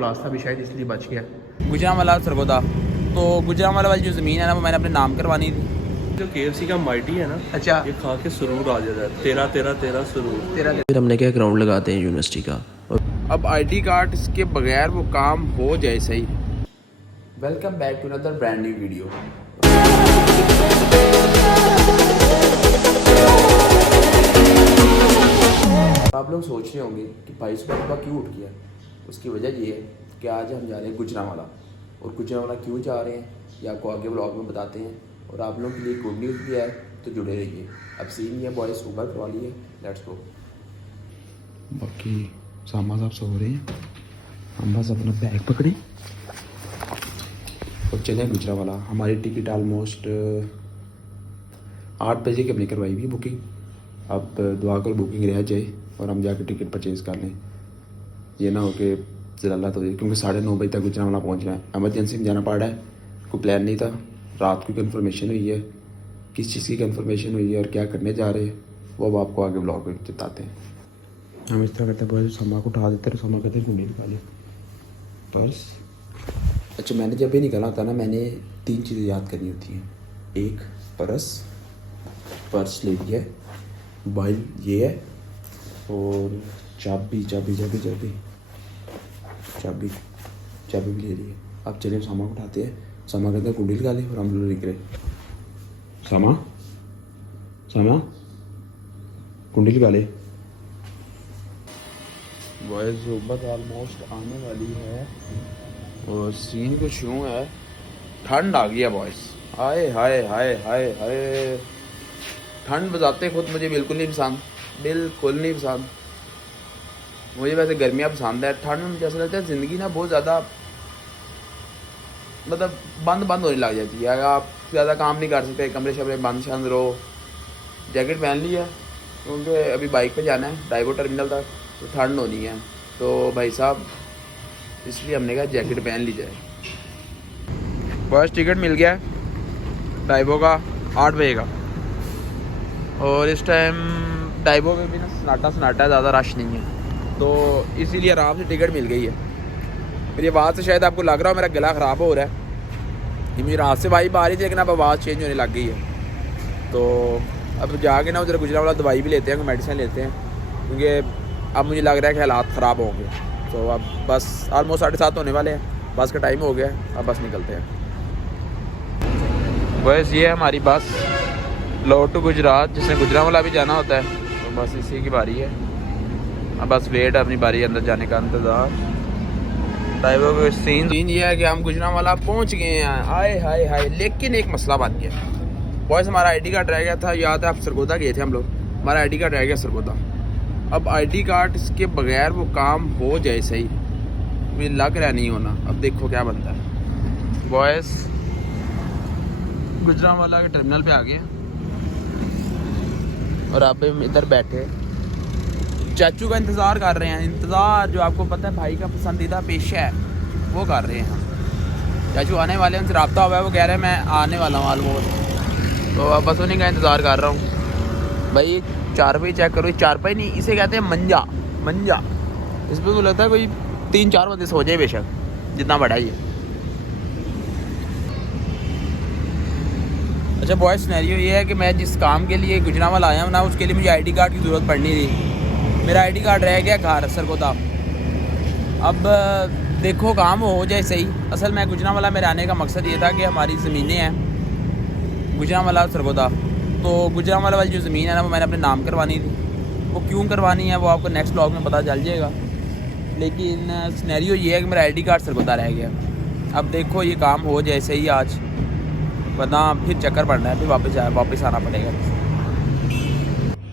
Glass था अभी शायद इसलिए बच गया। गुजरांवाला सरगोदा, तो गुजरांवाला वाली जो ज़मीन है ना वो मैंने अपने नाम करवानी थी। जो KFC का माइटी है ना, अच्छा, ये खा के सुरूर आ जाता है, तेरा तेरा तेरा सुरूर। तेरा फिर हमने क्या ग्राउंड लगाते हैं यूनिवर्सिटी का। अब ID कार्ड के बगैर वो काम हो जाए सही। Welcome back to another brand new video. आप लोग सोच रहे होंगे कि भाई सुबह क्यों उठ गया। उसकी वजह ये है कि आज हम जा रहे हैं गुजरांवाला, और गुजरांवाला क्यों जा रहे हैं ये आपको आगे ब्लॉग में बताते हैं। और आप लोगों के लिए गुड न्यूज़ भी है, तो जुड़े रहिए। अब सीन ये बॉयज़ ऊबर करवा लिए, लेट्स गो। बाकी सामा साहब सो रहे हैं, हम बस अपना बैग पकड़े और चले गुजरांवाला। हमारी टिकट ऑलमोस्ट 8 बजे की हमने करवाई हुई बुकिंग। अब दुआ करो बुकिंग रह जाए और हम जाकर टिकट परचेज़ कर लें। ये ना हो कि जलालत हो जाए, क्योंकि 9:30 बजे तक गुजरांवाला पहुँचना है। एमरजेंसी में जाना पड़ रहा है, कोई प्लान नहीं था। रात को कन्फर्मेशन हुई है, किस चीज़ की कन्फर्मेशन हुई है और क्या करने जा रहे हैं वो अब आपको आगे ब्लॉग में बताते हैं। हम इस तरह करते हैं, बॉयज़ सामा को उठा देते हैं, सामा कहते हैं ढूंढी निकाले पर्स। अच्छा, मैंने जब भी निकाला था ना, मैंने 3 चीज़ें याद करनी होती हैं। एक पर्स ले लिया है, मोबाइल ये है, और चाबी भी ले ली है। अब चलिए सामा को उठाते हैं। सामा कहते हैं कुंडी लगा ले, और हम लोग निकले। सामा कुंडी लगा ले। बॉयज़ ऊबर ऑलमोस्ट आने वाली है, और सीन कुछ यूँ है, ठंड आ गई है बॉयज़। हाय हाय हाय हाय हाय, ठंड बजाते खुद मुझे बिल्कुल नहीं पसंद। मुझे वैसे गर्मियाँ पसंद है। ठंड में मुझे ऐसा लगता है ज़िंदगी ना बहुत ज़्यादा मतलब बंद होने लग जाती है। आप ज़्यादा काम नहीं कर सकते, कमरे शमरे बंद रहो। जैकेट पहन ली है क्योंकि अभी बाइक पे जाना है डाइवो टर्मिनल तक, तो ठंड होनी है। तो भाई साहब इसलिए हमने कहा जैकेट पहन ली जाए। बस टिकट मिल गया डाइवो का 8 बजे का, और इस टाइम डाइवो में भी ना सन्नाटा है, ज़्यादा रश नहीं है, तो इसीलिए आराम से टिकट मिल गई है। मेरी आवाज़ से शायद आपको लग रहा हो मेरा गला ख़राब हो रहा है, ये मुझे रात से वाइब आ रही थी, लेकिन अब आवाज़ चेंज होने लग गई है। तो अब जाके ना उधर गुजरांवाला दवाई भी लेते हैं, मेडिसिन लेते हैं, क्योंकि अब मुझे लग रहा है कि हालात ख़राब हो गए। तो अब बस ऑलमोस्ट 7:30 होने वाले हैं, बस का टाइम हो गया है, अब बस निकलते हैं। बस ये है हमारी बस लौट टू गुजरात, जिसने गुजरांवाला भी जाना होता है, तो बस इसी की बारी है। अब बस वेट है अपनी बारी अंदर जाने का, इंतज़ार। ड्राइवर को सीन ये है कि हम गुजरांवाला पहुंच गए हैं। हाय हाय हाय, लेकिन एक मसला बन गया बॉयज़, हमारा ID कार्ड रह गया था। याद है आप सरगोदा गए थे हम लोग, हमारा ID कार्ड रह गया सरगोदा। अब ID कार्ड के बगैर वो काम हो जाए सही, मुझे लग रहा नहीं होना। अब देखो क्या बनता है। बॉयज़ गुजरांवाला के टर्मिनल पे आ गए, और अब हम इधर बैठे चाचू का इंतज़ार कर रहे हैं। इंतज़ार जो आपको पता है भाई का पसंदीदा पेशा है, वो कर रहे हैं हम। चाचू आने वाले हैं, उनसे रब्ता हुआ है, वो कह रहे हैं मैं आने वाला हूँ ऑलमोस्ट। तो अब बस उन्हीं का इंतज़ार कर रहा हूँ। भाई 4 बजे चेक करो, 4 बजे नहीं, इसे कहते हैं मंजा। इस पर तो लगता है कोई 3-4 बजे सो जाए बेशक, जितना बड़ा ही है। अच्छा बॉयज़, सिनेरियो ये है कि मैं जिस काम के लिए गुजरांवाला आया हूँ ना, उसके लिए मुझे ID कार्ड की ज़रूरत पड़नी थी। मेरा ID कार्ड रह गया घर सरगोदा। अब देखो काम हो जाए सही। असल में गुजरांवाला मेरे आने का मकसद ये था कि हमारी ज़मीनें हैं गुजरांवाला सरगोदा, तो गुजरांवाला वाली जो ज़मीन है ना वो मैंने अपने नाम करवानी थी। वो क्यों करवानी है वो आपको नेक्स्ट ब्लॉग में पता चल जाएगा, लेकिन सिनेरियो ये है कि मेरा ID कार्ड सरगोदा रह गया। अब देखो ये काम हो जाए सही आज, वरना फिर चक्कर पड़ना है, फिर वापस आना पड़ेगा।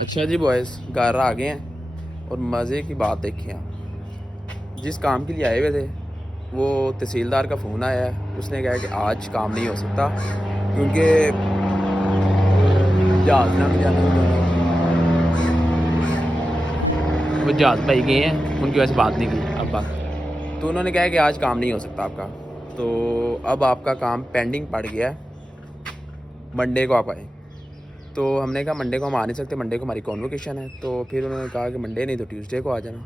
अच्छा जी बॉयज़, घर आ गए हैं, और मज़े की बात देखिए आप, जिस काम के लिए आए हुए थे वो तहसीलदार का फ़ोन आया है। उसने कहा कि आज काम नहीं हो सकता क्योंकि जहाज़ ना जाना, वो जहाज़ भाई गए हैं, उनकी वजह से बात नहीं की अब बात। तो उन्होंने कहा कि आज काम नहीं हो सकता आपका, तो अब आपका काम पेंडिंग पड़ गया है, मंडे को आप आए। तो हमने कहा मंडे को हम आ नहीं सकते, मंडे को हमारी कॉन्वोकेशन है। तो फिर उन्होंने कहा कि मंडे नहीं तो ट्यूसडे को आ जाना।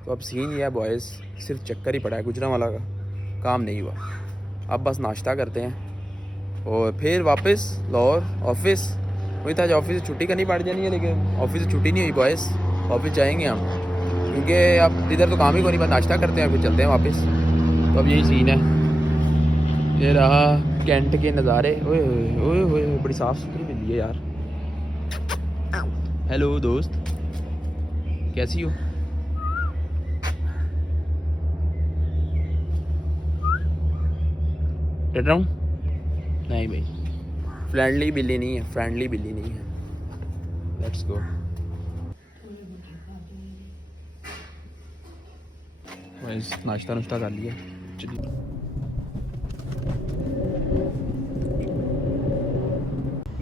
तो अब सीन ये है बॉयज़, सिर्फ चक्कर ही पड़ा है गुजरांवाला का, काम नहीं हुआ। अब बस नाश्ता करते हैं और फिर वापस लाहौर ऑफिस। वही था, ऑफिस से छुट्टी करनी पड़ जानी है, लेकिन ऑफिस से छुट्टी नहीं हुई बॉयज़, ऑफिस जाएंगे हम, क्योंकि अब इधर तो काम ही कोई नहीं, बस नाश्ता करते हैं फिर चलते हैं वापस। तो अब यही सीन है, ये रहा कैंट के नज़ारे। ओए ओए ओए, बड़ी साफ़ सुथरी मिली है यार। हेलो दोस्त, कैसी हो? डर रहा हूँ? नहीं भाई, फ्रेंडली बिल्ली नहीं है, फ्रेंडली बिल्ली नहीं है। Let's go. बस नाश्ता नुश्ता कर लिया, चलिए।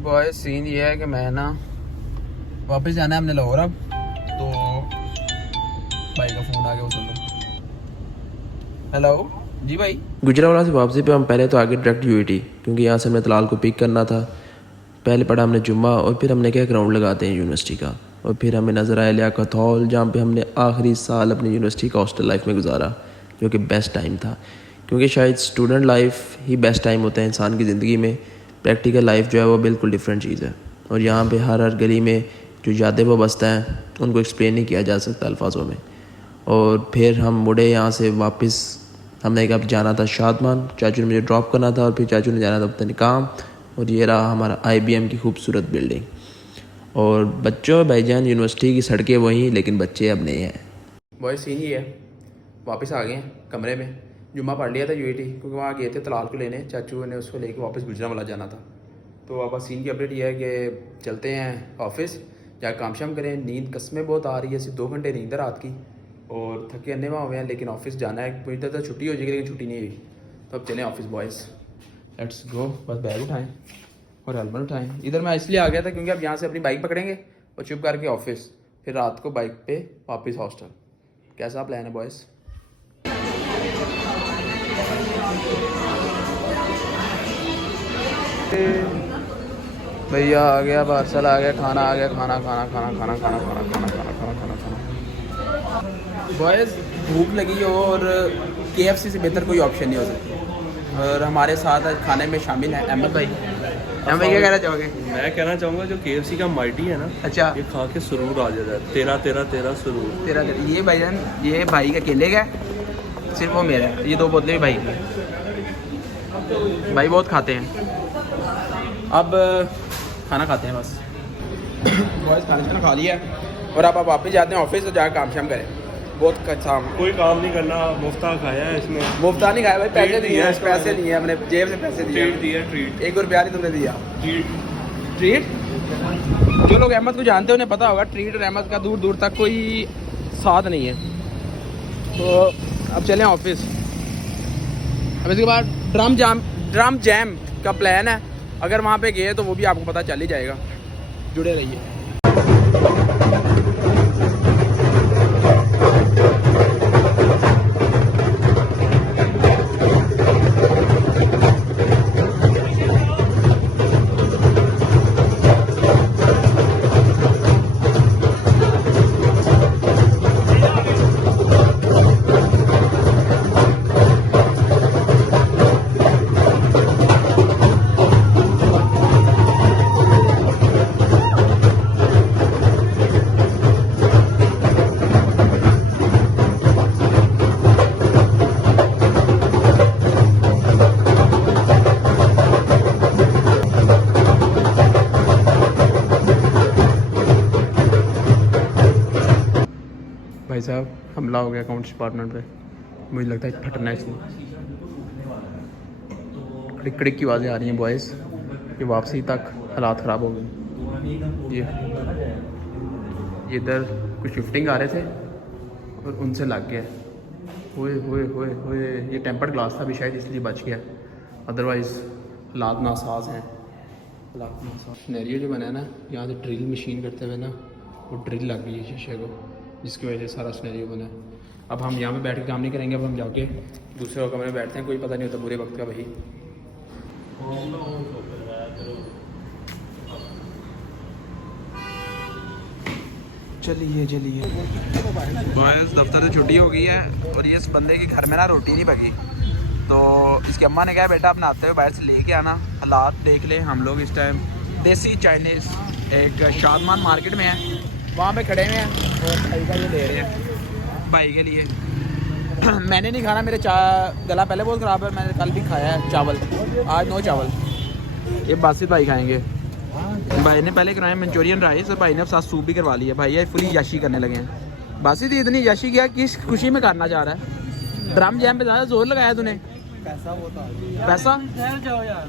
बॉय सीन ये है कि मैं ना वापस जाना है हमने लाहौर अब, तो भाई का फ़ोन आ गया, वो सुन लो। हेलो जी भाई। गुजरांवाला से वापसी पे हम पहले तो आगे डायरेक्ट यूईटी, क्योंकि यहाँ से हमने तलाल को पिक करना था। पहले पढ़ा हमने जुम्मा, और फिर हमने क्या ग्राउंड लगाते हैं यूनिवर्सिटी का, और फिर हमें नज़र आया लियाकत हॉल, जहाँ पे हमने आखिरी साल अपनी यूनिवर्सिटी का हॉस्टल लाइफ में गुजारा, जो कि बेस्ट टाइम था, क्योंकि शायद स्टूडेंट लाइफ ही बेस्ट टाइम होता है इंसान की ज़िंदगी में। प्रैक्टिकल लाइफ जो है वो बिल्कुल डिफरेंट चीज़ है, और यहाँ पे हर गली में जो यादें वो बसता है उनको एक्सप्लेन नहीं किया जा सकता अल्फाजों में। और फिर हम मुड़े यहाँ से वापस, हमने कब जाना था शादमान, चाचू ने मुझे ड्रॉप करना था, और फिर चाचू ने जाना था अपने काम। और ये रहा हमारा IBM की खूबसूरत बिल्डिंग। और बच्चों भाईजान, यूनिवर्सिटी की सड़कें वहीं, लेकिन बच्चे अब नहीं हैं। बॉय सीन ही है, वापस आ गए हैं कमरे में। जुम्मा पढ़ लिया था यूईटी, क्योंकि वहाँ गए थे तलाल को लेने, चाचू ने उसको लेके वापस गुजरांवाला जाना था। तो अब सीन की अपडेट ये है कि चलते हैं ऑफिस, जाकर काम शाम करें। नींद कसमें बहुत आ रही है, सिर्फ 2 घंटे नींद है रात की, और थके अन्ने हुए हैं, लेकिन ऑफिस जाना है। मुझे तो छुट्टी हो जाएगी, लेकिन छुट्टी नहीं हुई। तो अब चलें ऑफिस बॉयज़, लेट्स गो। बस बैग उठाएं और हेलमेट उठाएं। इधर मैं इसलिए आ गया था क्योंकि अब यहाँ से अपनी बाइक पकड़ेंगे और चुप करके ऑफिस, फिर रात को बाइक पे वापस हॉस्टल। कैसा प्लान है बॉयज़? भैया आ गया, पार्सल आ गया, खाना आ गया, खाना खाना खाना खाना खाना खाना खाना खाना खाना खाना खाना। बॉयज़ भूख लगी हो और KFC से बेहतर कोई ऑप्शन नहीं हो सकती। और हमारे साथ खाने में शामिल है अहमद भाई। अहमद भाई क्या कहना चाहोगे? मैं कहना चाहूँगा जो KFC का माइटी है ना, अच्छा, ये खा के सुरूर आ जाता है। तेरा तेरा तेरा सुरूर। तेरा ये भाईजान, ये भाई का केले का, सिर्फ वो मेरा है। ये 2 बोतलें भी भाई की। भाई बहुत खाते हैं। अब खाना खाते हैं बस। बॉयज़ खाना खा लिया है, और अब आप वापस जाते हैं ऑफिस, तो जाकर काम शाम करें। बहुत काम, कोई काम नहीं करना, मुफ्ता खाया है इसमें। मुफ्ता नहीं खाया भाई, पैसे दिए हैं, इसको पैसे दिए हैं, अपने जेब से पैसे दिए। ट्रीट दिया, ट्रीट। 1 रुपया नहीं तुमने दिया। ट्रीट। ट्रीट जो लोग अहमद को जानते हैं उन्हें पता होगा, ट्रीट और अहमद का दूर दूर तक कोई साथ नहीं है। तो अब चलें ऑफिस। अब इसके बाद ड्रम जैम का प्लान है, अगर वहाँ पे गए तो वो भी आपको पता चल ही जाएगा। जुड़े रहिए। भाई साहब हमला हो गया अकाउंट्स डिपार्टमेंट पे, मुझे लगता है फटना है इसमें। क्लिक क्लिक की आवाज़ें आ रही हैं बॉयज़, ये वापसी तक हालात ख़राब हो गए। ये इधर कुछ शिफ्टिंग आ रहे थे और उनसे लग गया। हुए हुए हुए हुए, ये टेम्पर्ड ग्लास था भी, शायद इसलिए बच गया, अदरवाइज़ हालात नासाज हैं। हालात नासाज सिनेरियो जो बना है ना, यहाँ से ड्रिल मशीन करते हुए ना, वो ड्रिल लग गई है शीशे को, जिसकी वजह से सारा सिनेरियो बना है। अब हम यहाँ पे बैठ के काम नहीं करेंगे, अब हम जाके दूसरे कमरे में बैठते हैं। कोई पता नहीं होता बुरे वक्त का भाई। चलिए चलिए बॉयज़ दफ्तर से छुट्टी हो गई है और ये इस बंदे के घर में ना रोटी नहीं पकी, तो इसकी अम्मा ने कहा बेटा अपने आते हुए बाहर से लेके आना, हालात देख ले। हम लोग इस टाइम देसी चाइनीज़ एक शादमान मार्केट में है, वहाँ पे खड़े हुए हैं और भाई का ये ले रहे हैं भाई के लिए। मैंने नहीं खाना, मेरे गला पहले बहुत ख़राब है, मैंने कल भी खाया है चावल, आज नो चावल। ये बासित भाई खाएंगे। भाई ने पहले कराया मंचूरियन राइस और भाई ने अब साथ सूप भी करवा लिया। भाई ये फुली याशी करने लगे हैं। बासित इतनी याशी किया किस खुशी में करना चाह रहा है? ड्रम जैम पे ज़्यादा जोर लगाया तूने? पैसा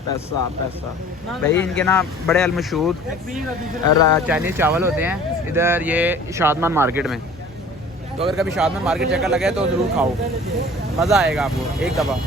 पैसा पैसा भाई इनके ना बड़े अलमशहूर चाइनीज़ चावल होते हैं इधर ये शादमान मार्केट में। तो अगर कभी शादमान मार्केट चक्कर लगे तो ज़रूर खाओ, मज़ा आएगा आपको एक दफ़ा।